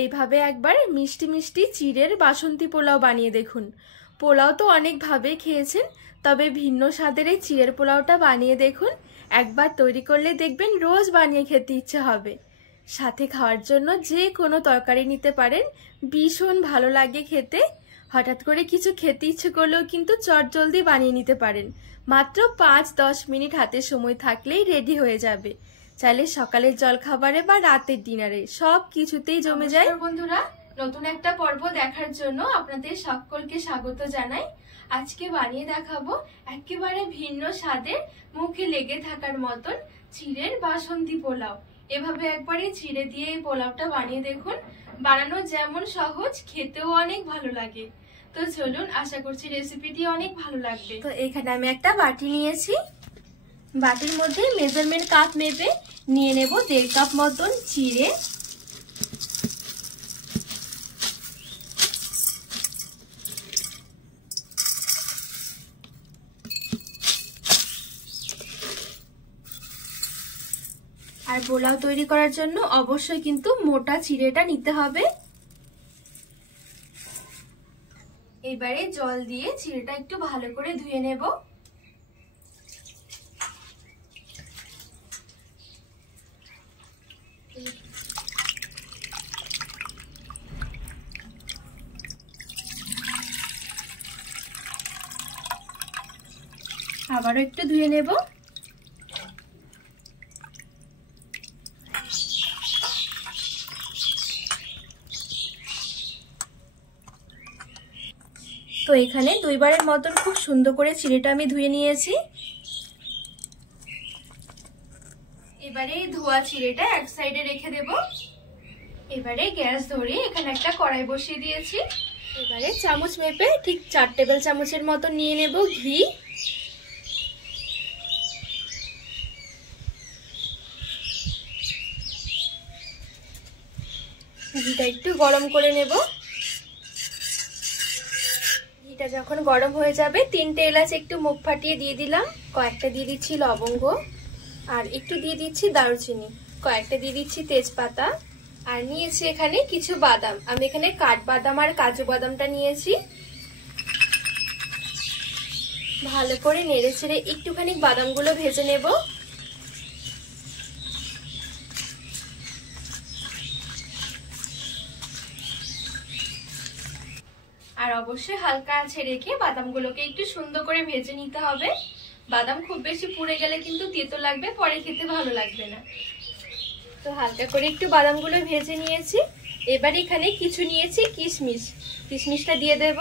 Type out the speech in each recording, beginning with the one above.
এইভাবে একবার মিষ্টি মিষ্টি চিড়ের বাসন্তী পোলাও বানিয়ে দেখুন। পোলাও তো অনেকভাবে খেয়েছেন, তবে ভিন্ন স্বাদের এই চিড়ের পোলাওটা বানিয়ে দেখুন। একবার তৈরি করলে দেখবেন রোজ বানিয়ে খেতে ইচ্ছে হবে। সাথে খাওয়ার জন্য যে কোনো তরকারি নিতে পারেন, ভীষণ ভালো লাগে খেতে। হঠাৎ করে কিছু খেতে ইচ্ছে করলেও কিন্তু চটজলদি বানিয়ে নিতে পারেন। মাত্র 5-10 মিনিট হাতে সময় থাকলেই রেডি হয়ে যাবে। চাইলে সকালের জলখাবারে বা রাতের ডিনারে সব কিছুতেই জমে যায়। বন্ধুরা, নতুন একটা পর্ব দেখার জন্য আপনাদের সকলকে স্বাগত জানাই। আজকে বানিয়ে দেখাবো একেবারে ভিন্ন স্বাদের, মুখে লেগে থাকার মতন চিড়ের বাসন্তী পোলাও। এভাবে একবারে চিড়ে দিয়ে এই পোলাওটা বানিয়ে দেখুন। বানানো যেমন সহজ, খেতেও অনেক ভালো লাগে। তো চলুন, আশা করছি রেসিপিটি অনেক ভালো লাগবে। তো এখানে আমি একটা বাটি নিয়েছি। বাটির মধ্যে মেজারমেন্ট কাপ মেপে নিয়ে নেব 1.5 কাপ মতন চিড়ে। আর পোলাও তৈরি করার জন্য অবশ্যই কিন্তু মোটা চিড়েটা নিতে হবে। এবারে জল দিয়ে চিড়েটা একটু ভালো করে ধুয়ে নেব। আবারও একটু ধুয়ে নেব। তো এখানে 2 বারের মতন খুব সুন্দর করে চিড়েটা আমি ধুয়ে নিয়েছি। এবারে ধোয়া চিড়েটা এক সাইডে রেখে দেব। এবারে গ্যাস ধরে এখানে একটা কড়াই বসিয়ে দিয়েছি। এবারে চামচ মেপে ঠিক 4 টেবিল চামচের মতো নিয়ে নেব ঘি। ঘিটা একটু গরম করে নেব। ঘিটা যখন গরম হয়ে যাবে 3টে এলাচ একটু মুখ ফাটিয়ে দিয়ে দিলাম। কয়েকটা দিয়ে দিচ্ছি লবঙ্গ, আর একটু দিয়ে দিচ্ছি দারুচিনি, কয়েকটা দিয়ে দিচ্ছি তেজপাতা, আর নিয়েছি এখানে কিছু বাদাম। আমি এখানে কাঠবাদাম আর কাজু বাদামটা নিয়েছি। ভালো করে নেড়ে ছেড়ে একটুখানি বাদামগুলো ভেজে নেব। আর অবশ্যই হালকা আঁচে রেখে বাদামগুলোকে একটু সুন্দর করে ভেজে নিতে হবে। বাদাম খুব বেশি পুড়ে গেলে কিন্তু তেতো লাগবে, পরে খেতে ভালো লাগবে না। তো হালকা করে একটু বাদামগুলো ভেজে নিয়েছি। এবার এখানে কিছু নিয়েছি কিশমিশ, কিশমিশটা দিয়ে দেব।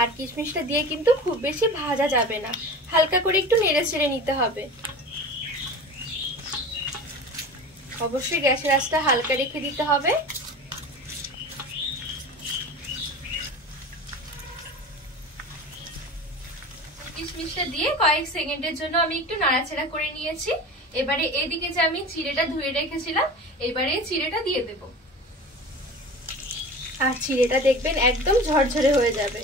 আর কিশমিশটা দিয়ে কিন্তু খুব বেশি ভাজা যাবে না, হালকা করে একটু নেড়ে ছেড়ে নিতে হবে। অবশ্যই গ্যাসের আঁচটা হালকা রেখে দিতে হবে। কিশমিশটা দিয়ে কয়েক সেকেন্ডের জন্য আমি একটু নাড়াচাড়া করে নিয়েছি। এবারে এইদিকে যে আমি চিড়েটা ধুয়ে রেখেছিলাম, এবারে চিড়েটা দিয়ে দেব। আর চিড়েটা দেখবেন একদম ঝরঝরে হয়ে যাবে।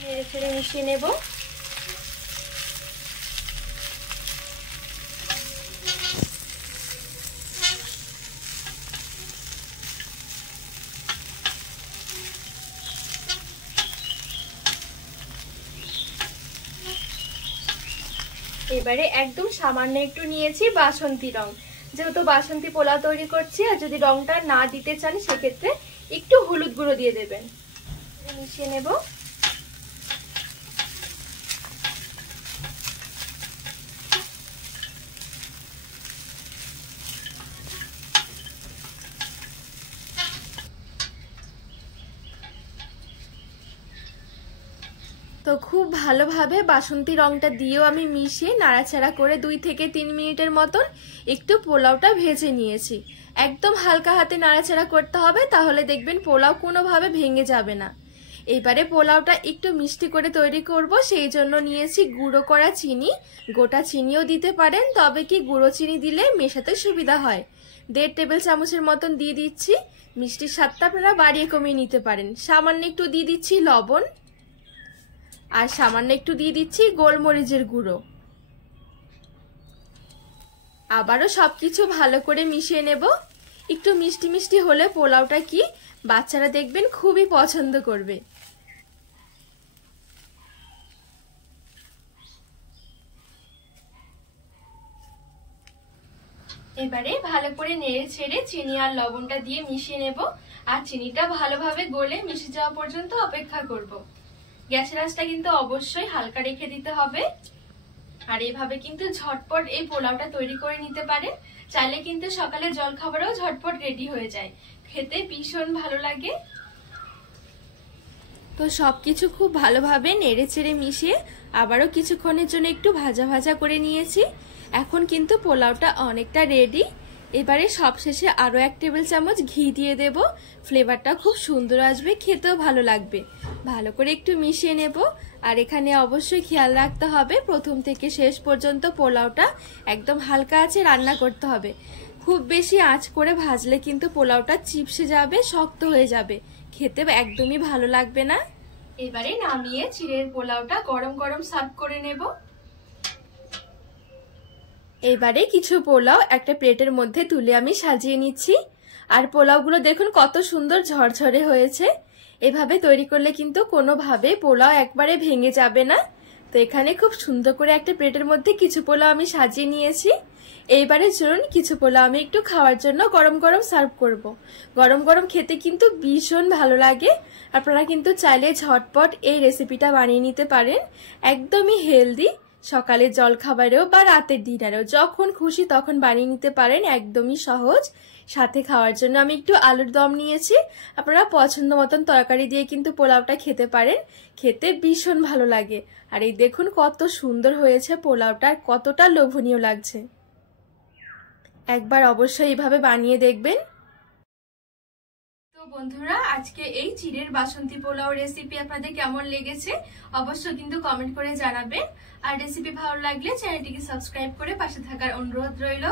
নেড়ে ছেড়ে মিশিয়ে নেব। এবারে একদম সামান্য একটু নিয়েছি বাসন্তী রং। যেহেতু বাসন্তী পোলাও তৈরি করছি, আর যদি রংটা না দিতে চান সেক্ষেত্রে একটু হলুদ গুঁড়ো দিয়ে দেবেন। মিশিয়ে নেব। তো খুব ভালোভাবে বাসন্তী রংটা দিয়েও আমি মিশিয়ে নাড়াচাড়া করে 2 থেকে 3 মিনিটের মতন একটু পোলাওটা ভেজে নিয়েছি। একদম হালকা হাতে নাড়াচাড়া করতে হবে, তাহলে দেখবেন পোলাও কোনোভাবে ভেঙে যাবে না। এবারে পোলাওটা একটু মিষ্টি করে তৈরি করব, সেই জন্য নিয়েছি গুঁড়ো করা চিনি। গোটা চিনিও দিতে পারেন, তবে কি গুঁড়ো চিনি দিলে মেশাতে সুবিধা হয়। 1.5 টেবিল চামচের মতন দিয়ে দিচ্ছি। মিষ্টির স্বাদটা আপনারা বাড়িয়ে কমিয়ে নিতে পারেন। সামান্য একটু দিয়ে দিচ্ছি লবণ, আর সামান্য একটু দিয়ে দিচ্ছি গোলমরিচের গুঁড়ো। আবারও সবকিছু ভালো করে মিশিয়ে নেব। একটু মিষ্টি মিষ্টি হলে পোলাওটা কি বাচ্চারা দেখবেন খুবই পছন্দ করবে। এবারে ভালো করে নেড়ে ছেড়ে চিনি আর লবণটা দিয়ে মিশিয়ে নেব, আর চিনিটা ভালোভাবে গলে মিশে যাওয়া পর্যন্ত অপেক্ষা করব। গ্যাসের আঁচটা কিন্তু অবশ্যই হালকা রেখে দিতে হবে। আর এইভাবে কিন্তু ঝটপট এই পোলাওটা তৈরি করে নিতে পারেন। চাইলে কিন্তু সকালে জলখাবারও ঝটপট রেডি হয়ে যায়, খেতে ভীষণ ভালো লাগে। তো সবকিছু খুব ভালোভাবে নেড়ে চেড়ে মিশিয়ে আবারও কিছুক্ষণের জন্য একটু ভাজা ভাজা করে নিয়েছি। এখন কিন্তু পোলাওটা অনেকটা রেডি। এবারে সবশেষে আরও 1 টেবিল চামচ ঘি দিয়ে দেব। ফ্লেভারটা খুব সুন্দর আসবে, খেতেও ভালো লাগবে। ভালো করে একটু মিশিয়ে নেব। আর এখানে অবশ্যই খেয়াল রাখতে হবে প্রথম থেকে শেষ পর্যন্ত পোলাওটা একদম হালকা আঁচে রান্না করতে হবে। খুব বেশি আঁচ করে ভাজলে কিন্তু পোলাওটা চিপসে যাবে, শক্ত হয়ে যাবে, খেতে একদমই ভালো লাগবে না। এবারে নামিয়ে চিড়ের পোলাওটা গরম গরম সার্ভ করে নেব। এবারে কিছু পোলাও একটা প্লেটের মধ্যে তুলে আমি সাজিয়ে নিচ্ছি। আর পোলাওগুলো দেখুন কত সুন্দর ঝরঝরে হয়েছে। এভাবে তৈরি করলে কিন্তু কোনোভাবে পোলাও একবারে ভেঙে যাবে না। তো এখানে খুব সুন্দর করে একটা প্লেটের মধ্যে কিছু পোলাও আমি সাজিয়ে নিয়েছি। এইবারে চলুন কিছু পোলাও আমি একটু খাওয়ার জন্য গরম গরম সার্ভ করব। গরম গরম খেতে কিন্তু ভীষণ ভালো লাগে। আপনারা কিন্তু চাইলে ঝটপট এই রেসিপিটা বানিয়ে নিতে পারেন। একদমই হেলদি, সকালের জলখাবারেও বা রাতের ডিনারেও যখন খুশি তখন বানিয়ে নিতে পারেন, একদমই সহজ। সাথে খাওয়ার জন্য আমি একটু আলুর দম নিয়েছি। আপনারা পছন্দ মতন তরকারি দিয়ে কিন্তু পোলাওটা খেতে পারেন, খেতে ভীষণ ভালো লাগে। আর এই দেখুন কত সুন্দর হয়েছে পোলাওটা, কতটা লোভনীয় লাগছে। একবার অবশ্যই এইভাবে বানিয়ে দেখবেন। তো বন্ধুরা, আজকে এই চিড়ের বাসন্তী পোলাও রেসিপি আপনাদের কেমন লেগেছে অবশ্যই কিন্তু কমেন্ট করে জানাবেন। আর রেসিপি ভালো লাগলে চ্যানেলটিকে সাবস্ক্রাইব করে পাশে থাকার অনুরোধ রইল।